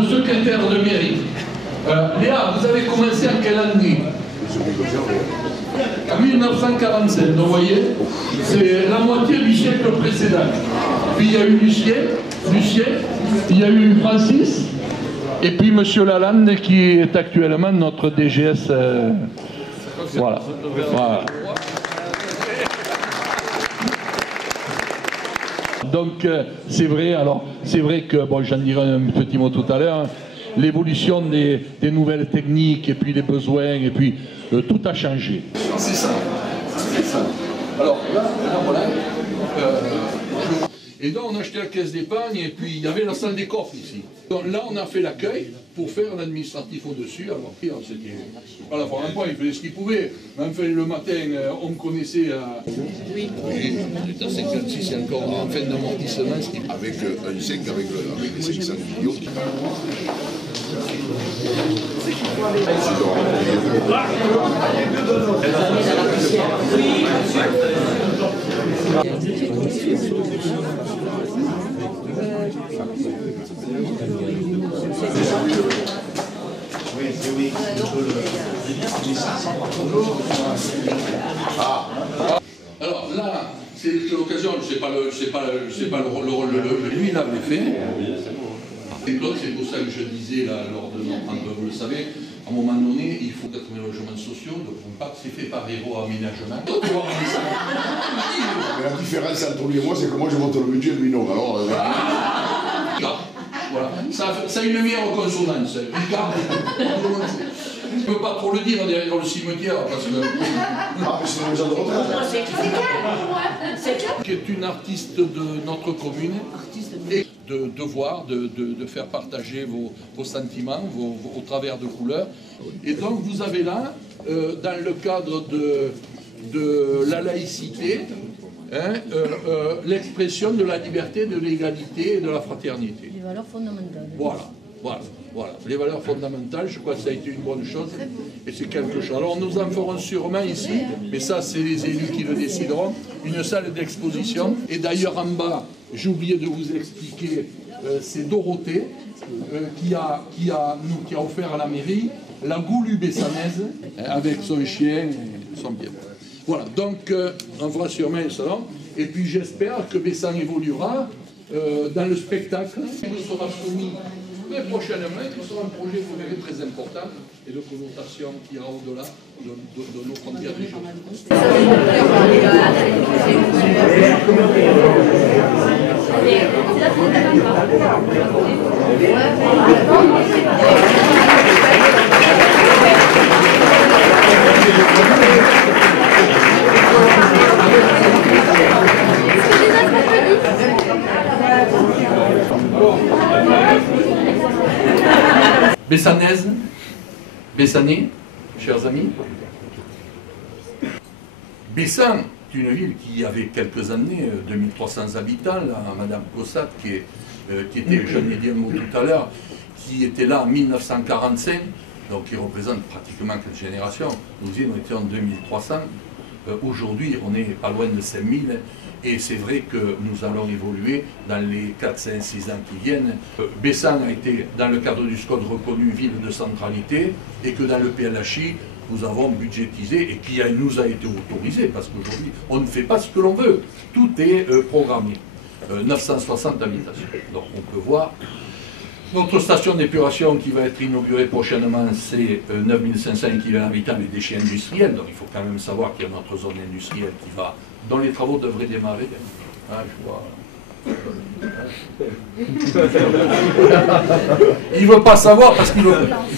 de secrétaire de mairie. Léa, vous avez commencé en quelle année? En 1947, donc vous voyez, c'est la moitié du siècle précédent. Puis il y a eu Lucien, il y a eu Francis, et puis Monsieur Lalande qui est actuellement notre DGS. Voilà. Donc c'est vrai, alors c'est vrai que, bon, j'en dirai un petit mot tout à l'heure, l'évolution des nouvelles techniques et puis les besoins et puis tout a changé. C'est ça, c'est ça. Alors là voilà. Et donc on a acheté la caisse d'épargne et puis il y avait la salle des coffres ici. Donc là on a fait l'accueil pour faire l'administratif au-dessus. Alors c'était... Voilà, franchement il faisait ce qu'il pouvait. Mais enfin le matin on me connaissait à... Oui. Et à 56 c'est encore en fin d'amortissement. Avec un chèque avec les 500 millions. Alors là, c'est l'occasion, je sais pas le rôle, lui il l'avait fait. Et Claude, c'est pour ça que je disais là, lors de notre rencontre, vous le savez, à un moment donné, il faut 80 logements sociaux, donc on part, c'est fait par Héros Aménagement. Mais la différence entre lui et moi, c'est que moi je monte le budget, lui non. Alors, voilà. Ça a une meilleure consonance. Je ne peux pas trop le dire derrière le cimetière parce que... Ah, mais c'est une maison de retraite. C'est clair. Qui est une artiste de notre commune et de devoir de faire partager vos sentiments au travers de couleurs. Et donc vous avez là, dans le cadre de la laïcité, l'expression de la liberté, de l'égalité et de la fraternité. Les valeurs fondamentales. Voilà. Les valeurs fondamentales, je crois que ça a été une bonne chose et c'est quelque chose. Alors nous en ferons sûrement ici, mais ça c'est les élus qui le décideront, une salle d'exposition. Et d'ailleurs en bas, j'ai oublié de vous expliquer, c'est Dorothée qui a offert à la mairie la goulue bessanaise avec son chien et son bien. Voilà, donc on fera sûrement un salon. Et puis j'espère que Bessan évoluera dans le spectacle. Il vous sera soumis très prochainement, il sera un projet, vous verrez, très important et de connotation qui ira au-delà de nos frontières régionales. Bessanaise, Bessanais, chers amis. Bessan est une ville qui avait quelques années, 2300 habitants, là, Madame Cossat, qui était, je l'ai dit un mot tout à l'heure, qui était là en 1945, donc qui représente pratiquement quelle génération. Nous y étions en 2300. Aujourd'hui, on n'est pas loin de 5000, et c'est vrai que nous allons évoluer dans les 4, 5, 6 ans qui viennent. Bessan a été, dans le cadre du SCOT, reconnue ville de centralité, et que dans le PLHI, nous avons budgétisé, et qui nous a été autorisé, parce qu'aujourd'hui, on ne fait pas ce que l'on veut. Tout est programmé. 960 habitations. Donc on peut voir. Notre station d'épuration qui va être inaugurée prochainement, c'est 9500 équivalents habitants, les déchets industriels. Donc il faut quand même savoir qu'il y a notre zone industrielle dont les travaux devraient démarrer. Ah, je vois. Il ne veut pas savoir parce qu'il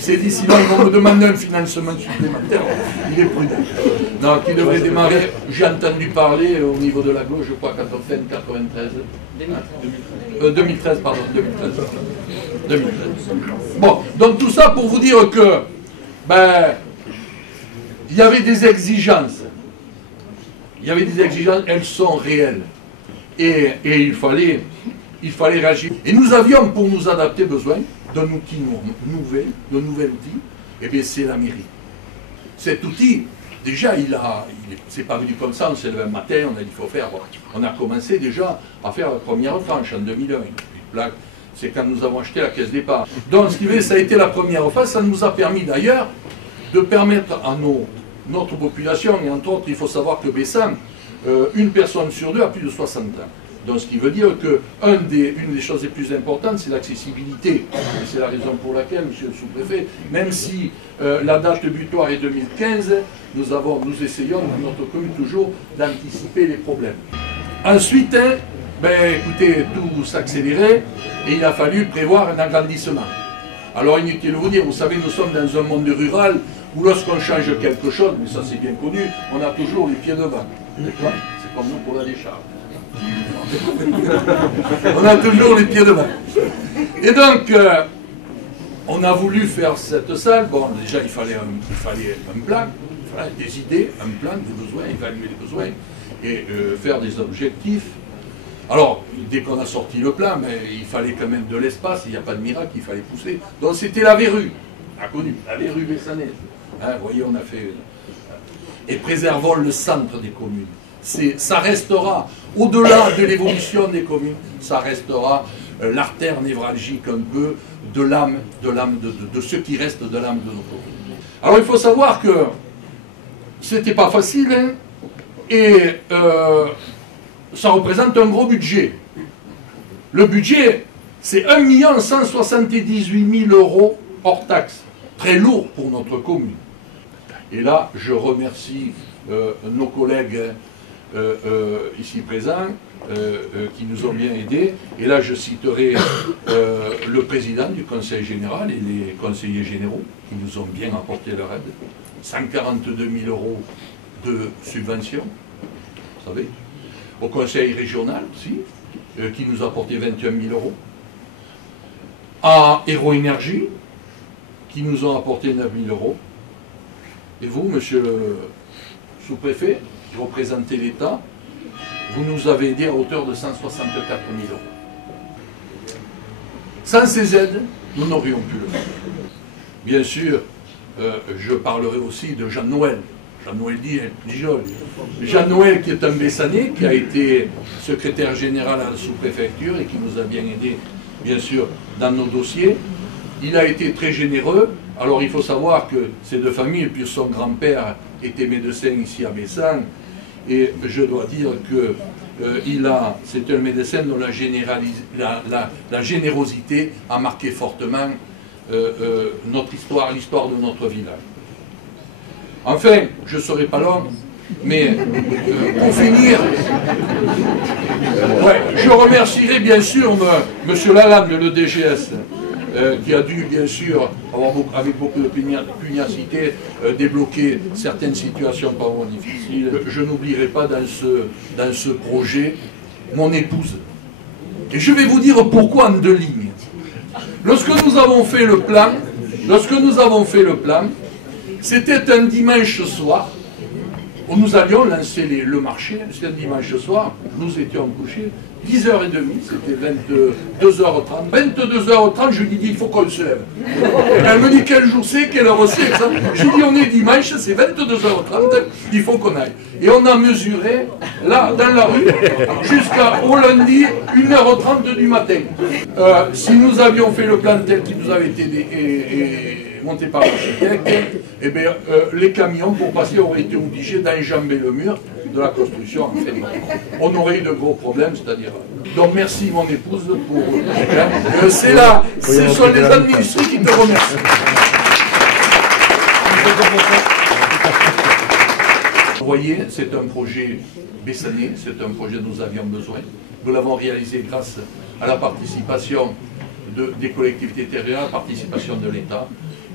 s'est dit sinon ils vont me demander un financement supplémentaire. Il est prudent. Donc il devrait démarrer, j'ai entendu parler au niveau de la gauche, je crois, 93. 2013, pardon, 2013. Bon, donc tout ça pour vous dire que il y avait des exigences. Elles sont réelles. Et il fallait réagir. Et nous avions, pour nous adapter, besoin d'un outil de nouvel outil. Et bien c'est la mairie. Cet outil, déjà, c'est pas venu comme ça, on s'est levé un matin, on a dit il faut faire. On a commencé déjà à faire la première tranche en 2001. C'est quand nous avons acheté la caisse départ. Donc, ce qui veut, ça a été la première phase. Ça nous a permis d'ailleurs de permettre à notre population, et entre autres, il faut savoir que Bessan, une personne sur deux a plus de 60 ans. Donc, ce qui veut dire qu'une des choses les plus importantes, c'est l'accessibilité. Et c'est la raison pour laquelle, monsieur le sous-préfet, même si la date butoir est 2015, nous essayons, dans notre commune, toujours d'anticiper les problèmes. Ensuite, écoutez, tout s'accélérait et il a fallu prévoir un agrandissement. Alors, inutile de vous dire, vous savez, nous sommes dans un monde rural où lorsqu'on change quelque chose, mais ça c'est bien connu, on a toujours les pieds devant. D'accord ? C'est comme nous pour la décharge. On a toujours les pieds devant. Et donc, on a voulu faire cette salle. Bon, déjà, il fallait un plan, des idées, un plan, des besoins, évaluer les besoins et faire des objectifs. Alors, dès qu'on a sorti le plan, il fallait quand même de l'espace, il n'y a pas de miracle, il fallait pousser. Donc, c'était la verrue, inconnue, la verrue bessanaise. Vous voyez, on a fait... Et préservons le centre des communes. Ça restera, au-delà de l'évolution des communes, ça restera l'artère névralgique un peu de l'âme, de ce qui reste de l'âme de nos communes. Alors il faut savoir que c'était pas facile, hein, et ça représente un gros budget. Le budget, c'est 1 178 000 € hors taxe. Très lourd pour notre commune. Et là, je remercie nos collègues ici présents qui nous ont bien aidés. Et là, je citerai le président du conseil général et les conseillers généraux qui nous ont bien apporté leur aide. 142 000 € de subvention, vous savez. Au conseil régional aussi, qui nous a apporté 21 000 €. À Héroénergie, qui nous ont apporté 9 000 €. Et vous, monsieur le sous-préfet, qui représentez l'État, vous nous avez aidé à hauteur de 164 000 €. Sans ces aides, nous n'aurions pu le faire. Bien sûr, je parlerai aussi de Jean-Noël. Jean-Noël Dijol. Jean-Noël qui est un Bessanais, qui a été secrétaire général à la sous-préfecture et qui nous a bien aidé, bien sûr, dans nos dossiers. Il a été très généreux. Alors il faut savoir que ces deux familles, puis son grand-père était médecin ici à Bessan, et je dois dire que c'est un médecin dont la générosité a marqué fortement notre histoire, l'histoire de notre village. Enfin, je ne serai pas long, mais pour finir, je remercierai bien sûr M. Lalande, le DGS, qui a dû, bien sûr, avec beaucoup de pugnacité, débloquer certaines situations parfois difficiles. Je n'oublierai pas dans ce projet mon épouse. Et je vais vous dire pourquoi en 2 lignes. Lorsque nous avons fait le plan, lorsque nous avons fait le plan, c'était un dimanche soir, où nous allions lancer le marché, c'était un dimanche soir, nous étions couchés, 10h30, c'était 22h30. 22h30, je lui dis, il faut qu'on se lève. Elle me dit, quel jour c'est, quelle heure c'est, ça. Je lui dis, on est dimanche, c'est 22h30, il faut qu'on aille. Et on a mesuré, là, dans la rue, jusqu'au lundi, 1h30 du matin. Si nous avions fait le plan tel qui nous avait été monté par l'architecte, eh bien, les camions, pour passer, auraient été obligés d'enjamber le mur de la construction. En fait, on aurait eu de gros problèmes, c'est-à-dire... Donc merci mon épouse pour... c'est là, ce sont les administrés qui te remercient. Vous voyez, c'est un projet Bessanais, c'est un projet dont nous avions besoin. Nous l'avons réalisé grâce à la participation des collectivités territoriales, la participation de l'État.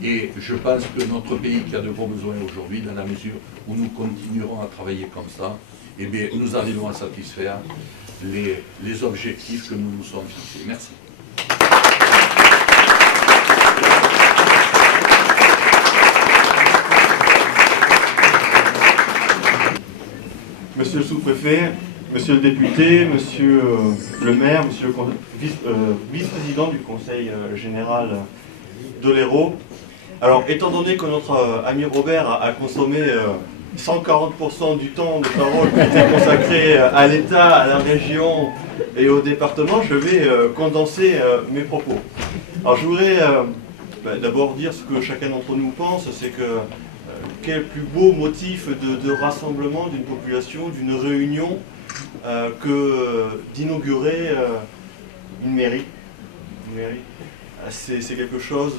Et je pense que notre pays qui a de gros besoins aujourd'hui, dans la mesure où nous continuerons à travailler comme ça, eh bien, nous arriverons à satisfaire les objectifs que nous nous sommes fixés. Merci. Monsieur le sous-préfet, monsieur le député, monsieur le maire, monsieur le vice-président du conseil général de l'Hérault. Alors, étant donné que notre ami Robert a consommé 140% du temps de parole qui était consacré à l'État, à la région et au département, je vais condenser mes propos. Alors, je voudrais d'abord dire ce que chacun d'entre nous pense, c'est que quel plus beau motif de rassemblement d'une population, d'une réunion, que d'inaugurer une mairie. C'est quelque chose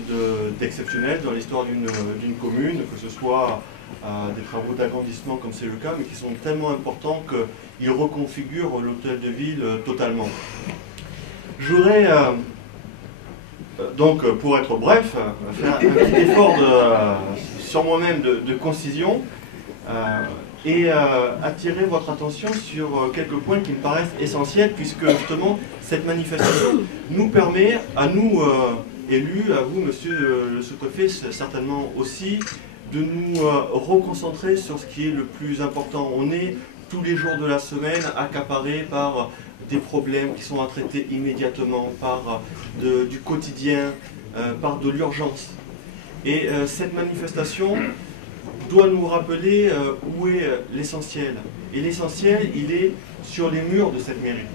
d'exceptionnel dans l'histoire d'une commune, que ce soit des travaux d'agrandissement comme c'est le cas, mais qui sont tellement importants qu'ils reconfigurent l'hôtel de ville totalement. Je voudrais donc, pour être bref, faire un petit effort sur moi-même de concision et attirer votre attention sur quelques points qui me paraissent essentiels, puisque justement cette manifestation nous permet, à nous élus, à vous monsieur le sous-préfet certainement aussi, de nous reconcentrer sur ce qui est le plus important. On est tous les jours de la semaine accaparés par des problèmes qui sont à traiter immédiatement, par du quotidien, par de l'urgence. Et cette manifestation doit nous rappeler où est l'essentiel. Et l'essentiel, il est sur les murs de cette mairie.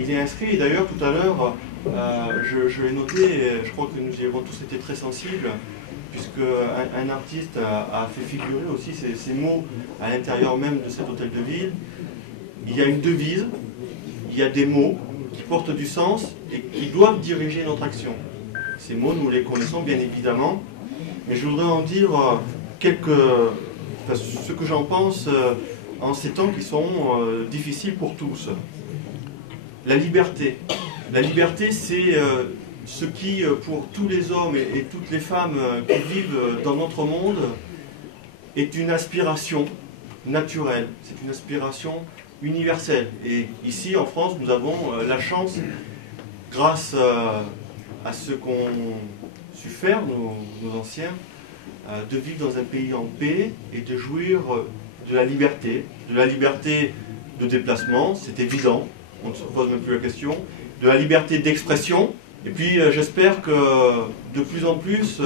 Il est inscrit, et d'ailleurs tout à l'heure, je l'ai noté, et je crois que nous y avons tous été très sensibles, puisque un artiste a fait figurer aussi ces mots à l'intérieur même de cet hôtel de ville. Il y a une devise, il y a des mots qui portent du sens et qui doivent diriger notre action. Ces mots, nous les connaissons bien évidemment, mais je voudrais en dire ce que j'en pense en ces temps qui sont difficiles pour tous. La liberté. La liberté, c'est ce qui, pour tous les hommes et toutes les femmes qui vivent dans notre monde, est une aspiration naturelle, c'est une aspiration universelle. Et ici, en France, nous avons la chance, grâce à ce qu'ont su faire nos anciens, de vivre dans un pays en paix et de jouir de la liberté de déplacement, c'est évident, on ne se pose même plus la question, de la liberté d'expression, et puis j'espère que de plus en plus,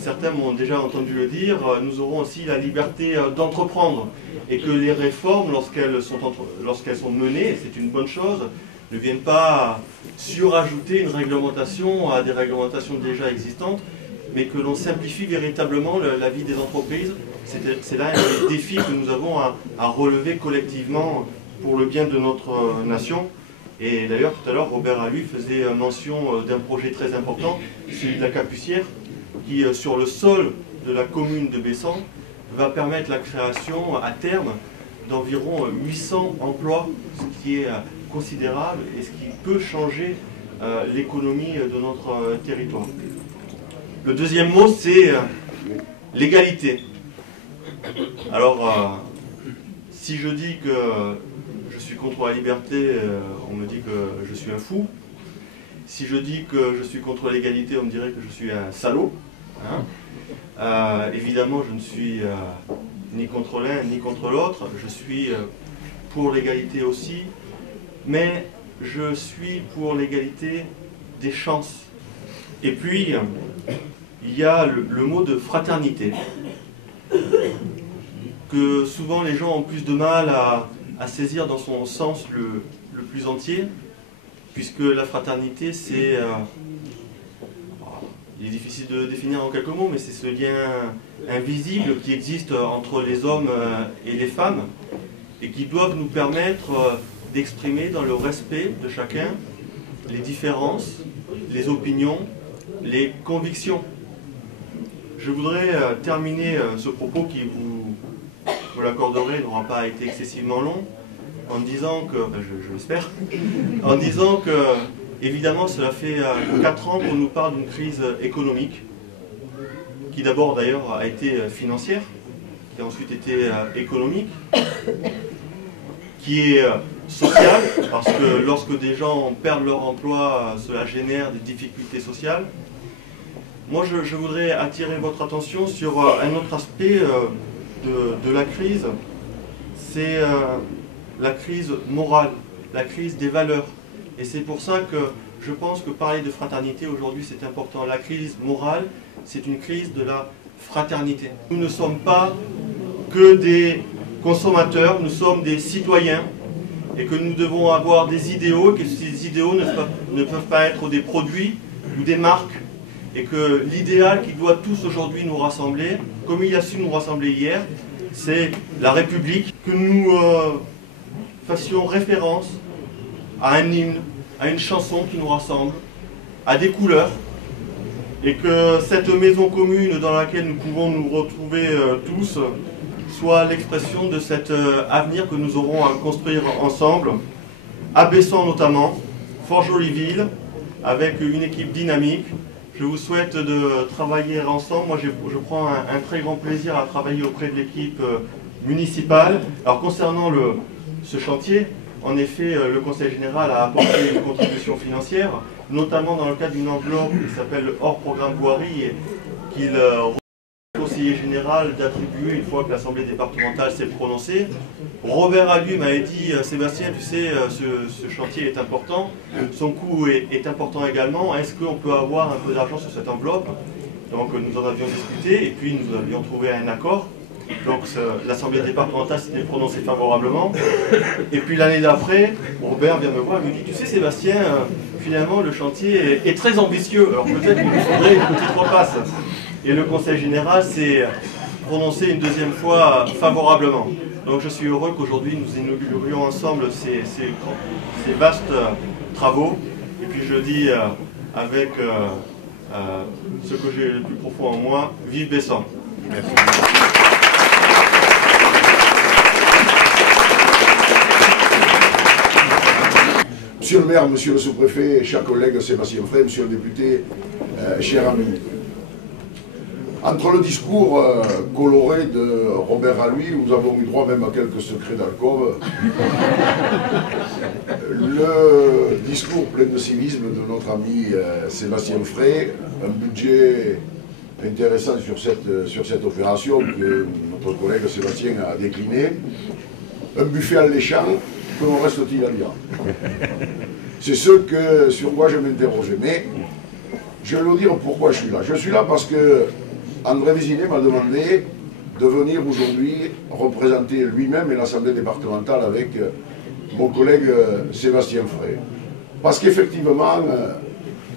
certains m'ont déjà entendu le dire, nous aurons aussi la liberté d'entreprendre, et que les réformes, lorsqu'elles sont menées, c'est une bonne chose, ne viennent pas surajouter une réglementation à des réglementations déjà existantes, mais que l'on simplifie véritablement la vie des entreprises. C'est là un défi que nous avons à relever collectivement pour le bien de notre nation. Et d'ailleurs, tout à l'heure, Robert Allu faisait mention d'un projet très important, celui de la Capucière, qui, sur le sol de la commune de Bessan, va permettre la création, à terme, d'environ 800 emplois, ce qui est considérable et ce qui peut changer l'économie de notre territoire. Le deuxième mot, c'est l'égalité. Alors, si je dis que je suis contre la liberté, on me dit que je suis un fou. Si je dis que je suis contre l'égalité, on me dirait que je suis un salaud. Hein. Évidemment, je ne suis ni contre l'un ni contre l'autre. Je suis pour l'égalité aussi, mais je suis pour l'égalité des chances. Et puis, il y a le mot de fraternité, que souvent les gens ont plus de mal à saisir dans son sens le plus entier, puisque la fraternité, c'est... il est difficile de le définir en quelques mots, mais c'est ce lien invisible qui existe entre les hommes et les femmes, et qui doivent nous permettre d'exprimer dans le respect de chacun les différences, les opinions, les convictions. Je voudrais terminer ce propos qui, vous l'accorderez, n'aura pas été excessivement long, en disant que, je l'espère, en disant que, évidemment, cela fait 4 ans qu'on nous parle d'une crise économique, qui d'abord d'ailleurs a été financière, qui a ensuite été économique, qui est sociale, parce que lorsque des gens perdent leur emploi, cela génère des difficultés sociales. Moi, je voudrais attirer votre attention sur un autre aspect de la crise, c'est la crise morale, la crise des valeurs. Et c'est pour ça que je pense que parler de fraternité aujourd'hui, c'est important. La crise morale, c'est une crise de la fraternité. Nous ne sommes pas que des consommateurs, nous sommes des citoyens, et que nous devons avoir des idéaux, et que ces idéaux ne peuvent pas être des produits ou des marques, et que l'idéal qui doit tous aujourd'hui nous rassembler, comme il a su nous rassembler hier, c'est la République, que nous fassions référence à un hymne, à une chanson qui nous rassemble, à des couleurs, et que cette maison commune dans laquelle nous pouvons nous retrouver tous soit l'expression de cet avenir que nous aurons à construire ensemble, à Bessan notamment, Fort-Joli-Ville, avec une équipe dynamique. Je vous souhaite de travailler ensemble. Moi, je prends un très grand plaisir à travailler auprès de l'équipe municipale. Alors, concernant ce chantier, en effet, le Conseil général a apporté une contribution financière, notamment dans le cadre d'une enveloppe qui s'appelle le hors-programme voirie, et qu'il conseiller général d'attribuer une fois que l'Assemblée départementale s'est prononcée. Robert à lui m'avait dit « Sébastien, tu sais, ce chantier est important, son coût est important également, est-ce qu'on peut avoir un peu d'argent sur cette enveloppe ?» Donc nous en avions discuté et puis nous avions trouvé un accord. Donc l'Assemblée départementale s'était prononcée favorablement. Et puis l'année d'après, Robert vient me voir et me dit « Tu sais Sébastien, finalement le chantier est très ambitieux, alors peut-être qu'il nous faudrait une petite repasse. » Et le Conseil général s'est prononcé une deuxième fois favorablement. Donc je suis heureux qu'aujourd'hui nous inaugurions ensemble ces vastes travaux. Et puis je dis avec ce que j'ai le plus profond en moi, vive Bessan. Merci. Monsieur le maire, monsieur le sous-préfet, chers collègues Sébastien Frey, monsieur le député, cher ami. Entre le discours coloré de Robert Alluy, nous avons eu droit même à quelques secrets d'alcôve, le discours plein de civisme de notre ami Sébastien Frey, un budget intéressant sur cette opération que notre collègue Sébastien a décliné, un buffet alléchant, que nous reste-t-il à dire? C'est ce sur quoi je m'interrogeais. Mais je vais vous dire pourquoi je suis là. Je suis là parce que André Vézinet m'a demandé de venir aujourd'hui représenter lui-même et l'Assemblée départementale avec mon collègue Sébastien Frey. Parce qu'effectivement,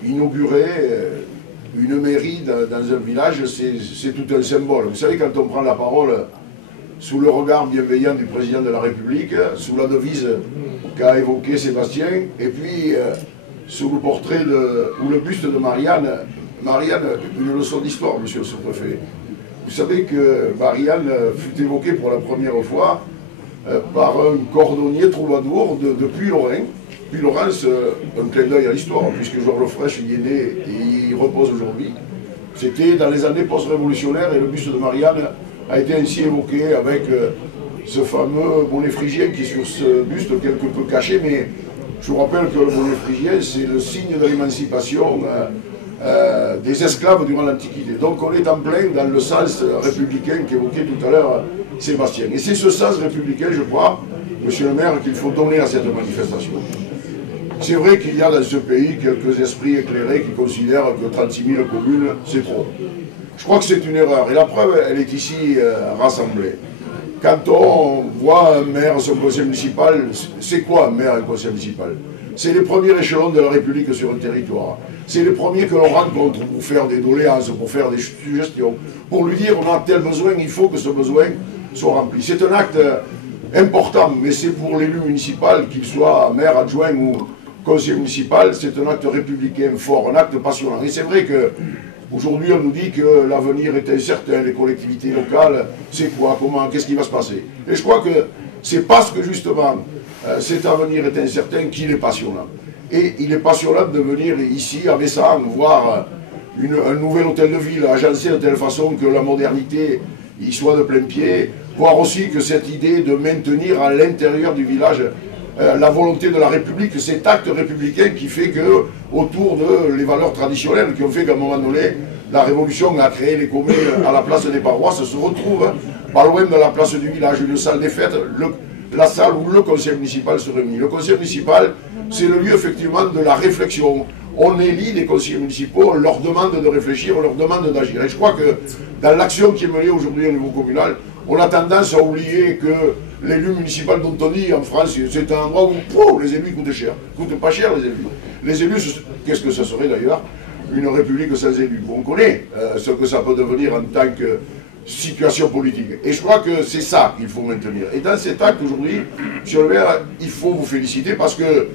inaugurer une mairie dans un village, c'est tout un symbole. Vous savez, quand on prend la parole sous le regard bienveillant du président de la République, sous la devise qu'a évoqué Sébastien, et puis sous le portrait ou le buste de Marianne, une leçon d'histoire, monsieur le sous-préfet. Vous savez que Marianne fut évoquée pour la première fois par un cordonnier troubadour de Puylaurens. Puylaurens, un clin d'œil à l'histoire, puisque Georges Frêche y est né et y repose aujourd'hui. C'était dans les années post-révolutionnaires et le buste de Marianne a été ainsi évoqué avec ce fameux bonnet phrygien qui est sur ce buste quelque peu caché, mais Je vous rappelle que le bonnet phrygien, c'est le signe de l'émancipation des esclaves durant l'Antiquité. Donc on est en plein dans le sens républicain qu'évoquait tout à l'heure Sébastien. Et c'est ce sens républicain, je crois, monsieur le maire, qu'il faut donner à cette manifestation. C'est vrai qu'il y a dans ce pays quelques esprits éclairés qui considèrent que 36 000 communes, c'est trop. Je crois que c'est une erreur. Et la preuve, elle est ici rassemblée. Quand on voit un maire, son conseil municipal, c'est quoi un maire et un conseil municipal? C'est les premiers échelons de la République sur un territoire. C'est les premiers que l'on rencontre pour faire des doléances, pour faire des suggestions, pour lui dire on a tel besoin, il faut que ce besoin soit rempli. C'est un acte important, mais c'est pour l'élu municipal, qu'il soit maire, adjoint ou conseiller municipal, c'est un acte républicain fort, un acte passionnant. Et c'est vrai que aujourd'hui, on nous dit que l'avenir est incertain, les collectivités locales, c'est quoi, comment, qu'est-ce qui va se passer? Et je crois que c'est parce que justement, cet avenir est incertain qu'il est passionnant. Et il est passionnant de venir ici, à Messang, voir un nouvel hôtel de ville agencé de telle façon que la modernité y soit de plein pied, voir aussi que cette idée de maintenir à l'intérieur du village la volonté de la République, cet acte républicain qui fait que, autour de les valeurs traditionnelles qui ont fait qu'à un moment donné, la Révolution a créé les communes à la place des paroisses, se retrouve pas loin de la place du village, une salle des fêtes, la salle où le conseil municipal se réunit. Le conseil municipal, c'est le lieu effectivement de la réflexion. On élit les conseillers municipaux, on leur demande de réfléchir, on leur demande d'agir. Et je crois que dans l'action qui est menée aujourd'hui au niveau communal, on a tendance à oublier que l'élu municipal dont on dit en France, c'est un endroit où les élus coûtent cher. Ils coûtent pas cher les élus. Les élus, qu'est-ce que ça serait d'ailleurs? Une république sans élus. On connaît ce que ça peut devenir en tant que situation politique. Et je crois que c'est ça qu'il faut maintenir. Et dans cet acte aujourd'hui, monsieur le maire, il faut vous féliciter parce que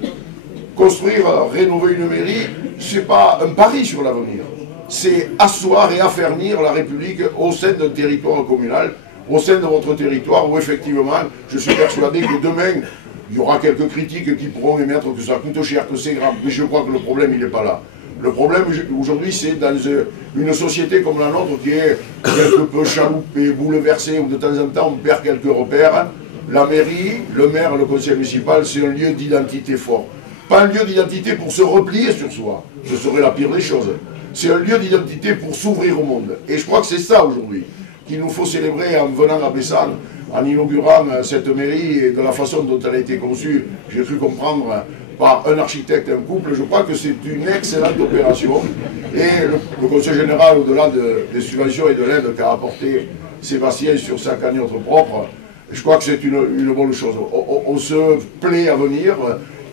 construire, rénover une mairie, c'est pas un pari sur l'avenir. C'est asseoir et affermir la République au sein d'un territoire communal, au sein de votre territoire où effectivement, je suis persuadé que demain, il y aura quelques critiques qui pourront émettre que ça coûte cher, que c'est grave. Mais je crois que le problème, il n'est pas là. Le problème aujourd'hui, c'est dans une société comme la nôtre qui est quelque peu chaloupée, bouleversée, où de temps en temps on perd quelques repères. La mairie, le maire, le conseil municipal, c'est un lieu d'identité fort. Pas un lieu d'identité pour se replier sur soi, ce serait la pire des choses. C'est un lieu d'identité pour s'ouvrir au monde. Et je crois que c'est ça aujourd'hui qu'il nous faut célébrer en venant à Bessan, en inaugurant cette mairie et de la façon dont elle a été conçue, j'ai cru comprendre, par un architecte et un couple. Je crois que c'est une excellente opération. Et le Conseil général, au-delà des subventions et de l'aide qu'a apporté Sébastien sur sa cagnotte propre, je crois que c'est une bonne chose. On se plaît à venir.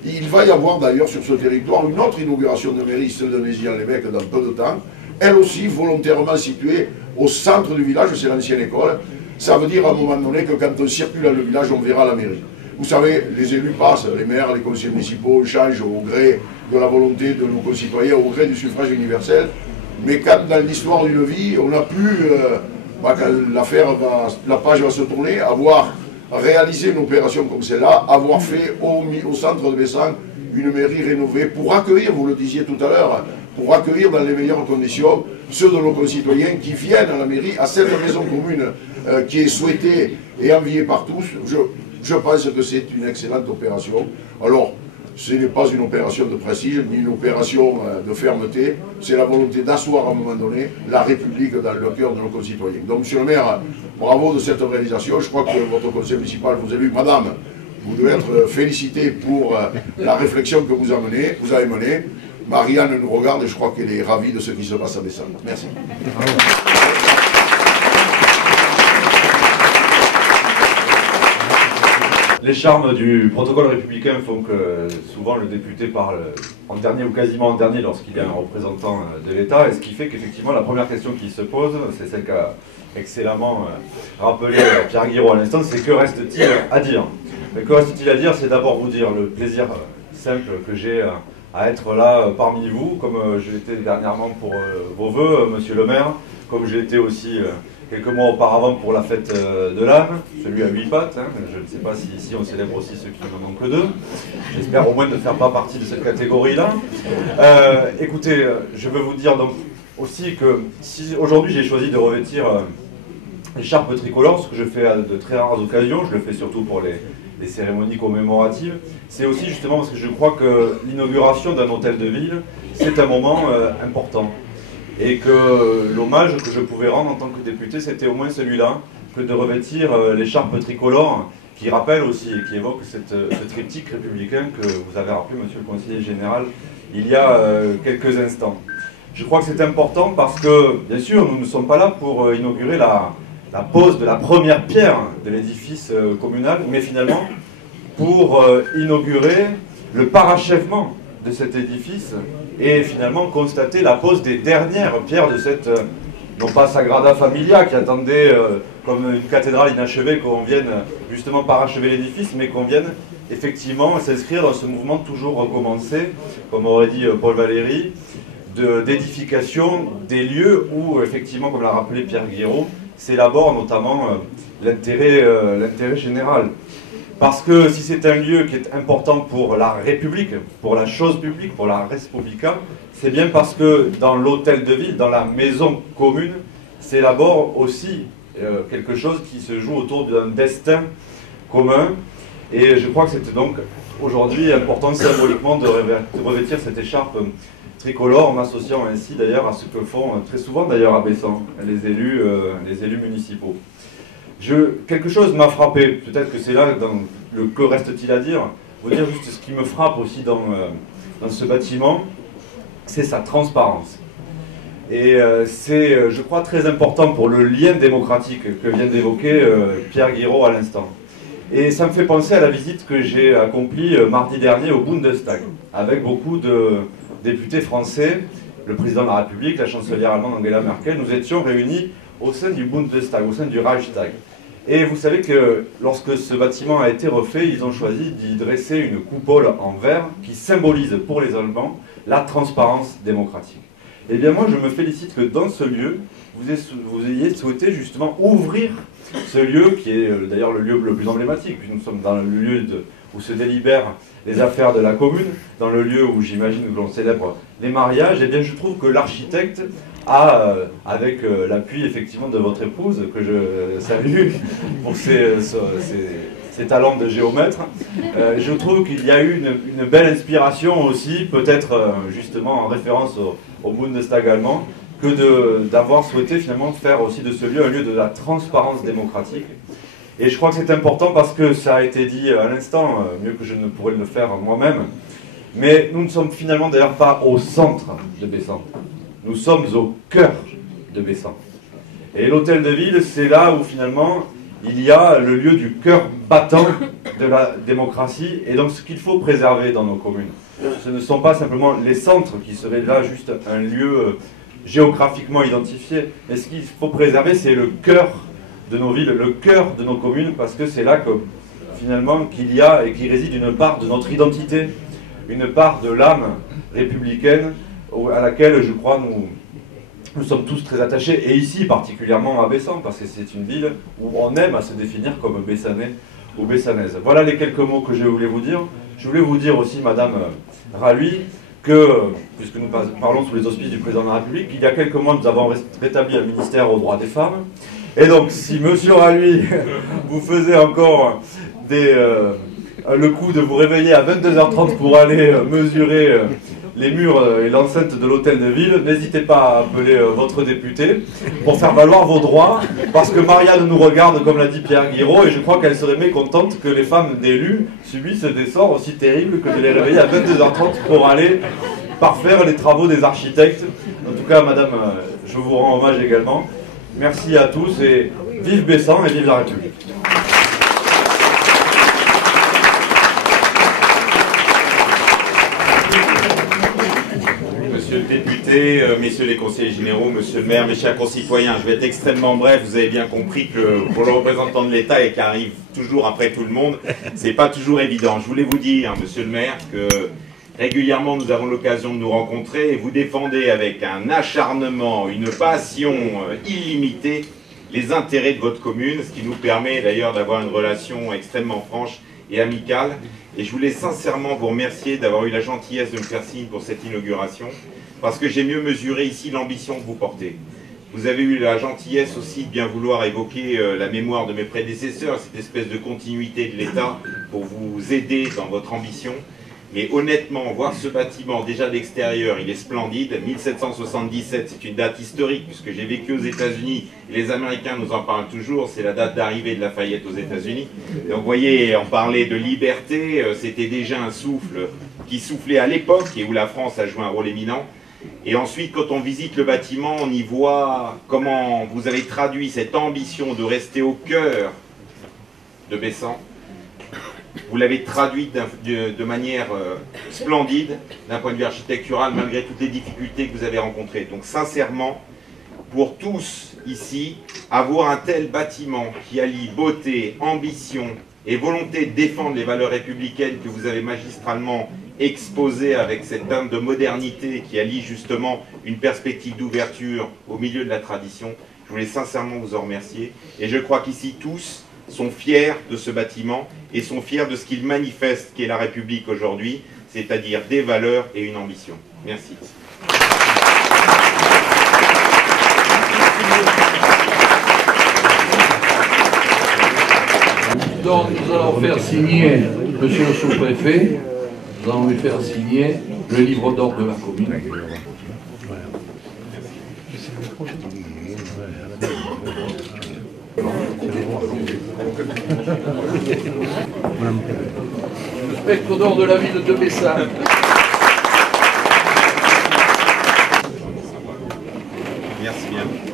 Il va y avoir d'ailleurs sur ce territoire une autre inauguration de mairie, celle de Nézy-en-l'Évêque, dans peu de temps. Elle aussi volontairement située au centre du village, c'est l'ancienne école. Ça veut dire à un moment donné que quand on circule dans le village, on verra la mairie. Vous savez, les élus passent, les maires, les conseillers municipaux changent au gré de la volonté de nos concitoyens, au gré du suffrage universel. Mais quand dans l'histoire d'une vie, on a pu, quand la page va se tourner, avoir réalisé une opération comme celle-là, avoir fait au centre de Bessan une mairie rénovée pour accueillir, vous le disiez tout à l'heure, pour accueillir dans les meilleures conditions ceux de nos concitoyens qui viennent à la mairie, à cette maison commune qui est souhaitée et enviée par tous. Je pense que c'est une excellente opération. Alors, ce n'est pas une opération de prestige, ni une opération de fermeté, c'est la volonté d'asseoir à un moment donné la République dans le cœur de nos concitoyens. Donc, monsieur le maire, bravo de cette réalisation. Je crois que votre conseil municipal vous a vu, madame, vous devez être félicité pour la réflexion que vous avez menée. Marianne nous regarde et je crois qu'elle est ravie de ce qui se passe à Bessan. Merci. Les charmes du protocole républicain font que souvent le député parle en dernier ou quasiment en dernier lorsqu'il y a un représentant de l'État, et ce qui fait qu'effectivement la première question qui se pose, c'est celle qu'a excellemment rappelé Pierre Guiraud à l'instant, c'est que reste-t-il à dire? Mais que reste-t-il à dire? C'est d'abord vous dire le plaisir simple que j'ai à être là parmi vous, comme je l'étais dernièrement pour vos vœux, monsieur le maire, comme j'ai été aussi quelques mois auparavant pour la fête de l'âne, celui à 8 pattes, hein. Je ne sais pas si ici on célèbre aussi ceux qui n'en ont que 2. J'espère au moins ne faire pas partie de cette catégorie-là. Écoutez, je veux vous dire donc aussi que si aujourd'hui j'ai choisi de revêtir l'écharpe tricolore, ce que je fais à de très rares occasions, je le fais surtout pour les cérémonies commémoratives, c'est aussi justement parce que je crois que l'inauguration d'un hôtel de ville, c'est un moment important. Et que l'hommage que je pouvais rendre en tant que député, c'était au moins celui-là, que de revêtir l'écharpe tricolore, qui rappelle aussi et qui évoque ce triptyque républicain que vous avez rappelé, monsieur le conseiller général, il y a quelques instants. Je crois que c'est important parce que, bien sûr, nous ne sommes pas là pour inaugurer la pose de la première pierre de l'édifice communal, mais finalement pour inaugurer le parachèvement de cet édifice et finalement constater la pose des dernières pierres de cette, non pas Sagrada Familia qui attendait comme une cathédrale inachevée qu'on vienne justement parachever l'édifice, mais qu'on vienne effectivement s'inscrire dans ce mouvement toujours recommencé, comme aurait dit Paul Valéry, d'édification des lieux où effectivement, comme l'a rappelé Pierre Guiraud, s'élabore notamment l'intérêt général. Parce que si c'est un lieu qui est important pour la République, pour la chose publique, pour la res publica, c'est bien parce que dans l'hôtel de ville, dans la maison commune, s'élabore aussi quelque chose qui se joue autour d'un destin commun. Et je crois que c'était donc aujourd'hui important symboliquement de revêtir cette écharpe tricolore, en m'associant ainsi d'ailleurs à ce que font très souvent d'ailleurs à Bessan les élus municipaux. Quelque chose m'a frappé, peut-être que c'est là, que reste-t-il à dire, vous dire juste ce qui me frappe aussi dans ce bâtiment, c'est sa transparence. Et c'est, je crois, très important pour le lien démocratique que vient d'évoquer Pierre Guiraud à l'instant. Et ça me fait penser à la visite que j'ai accomplie mardi dernier au Bundestag, avec beaucoup de députés français, le président de la République, la chancelière allemande Angela Merkel. Nous étions réunis au sein du Bundestag, au sein du Reichstag. Et vous savez que lorsque ce bâtiment a été refait, ils ont choisi d'y dresser une coupole en verre qui symbolise pour les Allemands la transparence démocratique. Eh bien moi je me félicite que dans ce lieu, vous ayez souhaité justement ouvrir ce lieu qui est d'ailleurs le lieu le plus emblématique, puisque nous sommes dans le lieu où se délibèrent les affaires de la commune, dans le lieu où j'imagine que l'on célèbre les mariages. Eh bien je trouve que l'architecte a, avec l'appui effectivement de votre épouse, que je salue pour ses talents de géomètre, je trouve qu'il y a eu une belle inspiration aussi, peut-être justement en référence au Bundestag allemand, que d'avoir souhaité finalement faire aussi de ce lieu un lieu de la transparence démocratique. Et je crois que c'est important parce que ça a été dit à l'instant, mieux que je ne pourrais le faire moi-même, mais nous ne sommes finalement d'ailleurs pas au centre de Bessan. Nous sommes au cœur de Bessan. Et l'hôtel de ville, c'est là où finalement il y a le lieu du cœur battant de la démocratie, et donc ce qu'il faut préserver dans nos communes. Ce ne sont pas simplement les centres qui seraient là juste un lieu géographiquement identifié, mais ce qu'il faut préserver, c'est le cœur de nos villes, le cœur de nos communes, parce que c'est là que finalement qu'il y a et qui réside une part de notre identité, une part de l'âme républicaine à laquelle je crois nous sommes tous très attachés, et ici particulièrement à Bessan, parce que c'est une ville où on aime à se définir comme Bessanais ou Bessanaise. Voilà les quelques mots que je voulais vous dire. Je voulais vous dire aussi, Madame Raluy, que, puisque nous parlons sous les auspices du Président de la République, il y a quelques mois nous avons rétabli un ministère aux droits des femmes, et donc si Monsieur Raluy vous faisait encore le coup de vous réveiller à 22h30 pour aller mesurer les murs et l'enceinte de l'hôtel de ville, n'hésitez pas à appeler votre député pour faire valoir vos droits, parce que Marianne nous regarde, comme l'a dit Pierre Guiraud, et je crois qu'elle serait mécontente que les femmes d'élus subissent des sorts aussi terribles que de les réveiller à 22h30 pour aller parfaire les travaux des architectes. En tout cas, Madame, je vous rends hommage également. Merci à tous, et vive Bessan et vive la République. Monsieur le député, messieurs les conseillers généraux, monsieur le maire, mes chers concitoyens, je vais être extrêmement bref. Vous avez bien compris que pour le représentant de l'État, et qui arrive toujours après tout le monde, c'est pas toujours évident. Je voulais vous dire, monsieur le maire, que régulièrement nous avons l'occasion de nous rencontrer, et vous défendez avec un acharnement, une passion illimitée les intérêts de votre commune, ce qui nous permet d'ailleurs d'avoir une relation extrêmement franche et amicale. Et je voulais sincèrement vous remercier d'avoir eu la gentillesse de me faire signe pour cette inauguration, parce que j'ai mieux mesuré ici l'ambition que vous portez. Vous avez eu la gentillesse aussi de bien vouloir évoquer la mémoire de mes prédécesseurs, cette espèce de continuité de l'État pour vous aider dans votre ambition. Mais honnêtement, voir ce bâtiment déjà d'extérieur, il est splendide. 1777, c'est une date historique puisque j'ai vécu aux États-Unis. Les Américains nous en parlent toujours. C'est la date d'arrivée de Lafayette aux États-Unis. Donc vous voyez, on parlait de liberté. C'était déjà un souffle qui soufflait à l'époque et où la France a joué un rôle éminent. Et ensuite, quand on visite le bâtiment, on y voit comment vous avez traduit cette ambition de rester au cœur de Bessan. Vous l'avez traduite de manière splendide, d'un point de vue architectural, malgré toutes les difficultés que vous avez rencontrées. Donc sincèrement, pour tous ici, avoir un tel bâtiment qui allie beauté, ambition et volonté de défendre les valeurs républicaines que vous avez magistralement exposées avec cette teinte de modernité qui allie justement une perspective d'ouverture au milieu de la tradition, je voulais sincèrement vous en remercier. Et je crois qu'ici tous sont fiers de ce bâtiment et sont fiers de ce qu'il manifeste qu'est la République aujourd'hui, c'est-à-dire des valeurs et une ambition. Merci. Donc nous allons faire signer, monsieur le sous-préfet, nous allons lui faire signer le livre d'or de la commune. Le spectre d'or de la ville de Bessan. Merci bien.